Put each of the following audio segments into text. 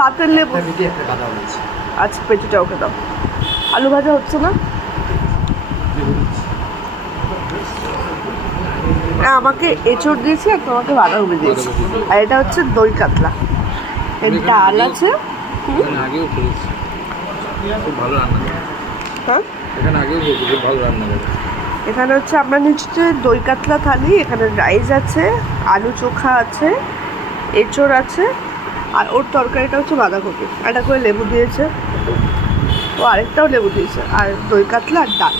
পাতের লেবু। আচ্ছা পেটিটা ওকে দাও। আলু ভাজা হচ্ছে না? আমাকে এঁচড় দিয়েছি আর তোমাকে বাঁধাকপি দিয়েছি। আর এটা হচ্ছে দই কাতলা, এর ডাল আছে। আগেও খেয়েছি, খুব ভালো রান্না করে। হ্যাঁ এখানে আগেও খেয়েছি, খুব ভালো রান্না করে। এখানে হচ্ছে আমরা নিচ্ছি দই কাতলা থালি, এখানে রাইস আছে, আলু চোখা আছে, এঁচড় আছে, আর ওর তরকারিটা হচ্ছে বাঁধাকপি, একটা করে লেবু দিয়েছে, ও আরেকটাও লেবু দিয়েছে, আর দই কাতলা আর ডাল।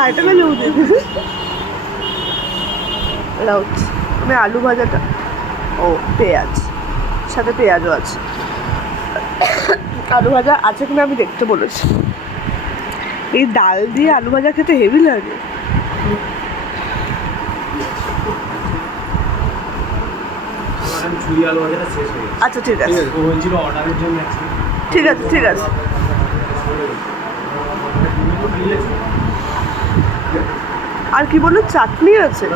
আরেকটা করে লেবু দিয়েছে। এটা হচ্ছে আমি আলু ভাজাটা, ও পেঁয়াজ, সাথে পেঁয়াজও আছে। আলু ভাজা আছে কিনা আমি দেখতে বলেছি। এই ডাল দিয়ে আলু ভাজা খেতে হেভি লাগে। আচ্ছা ঠিক আছে, ঠিক আছে ঠিক আছে। আর কি বললো, চাটনি আছে?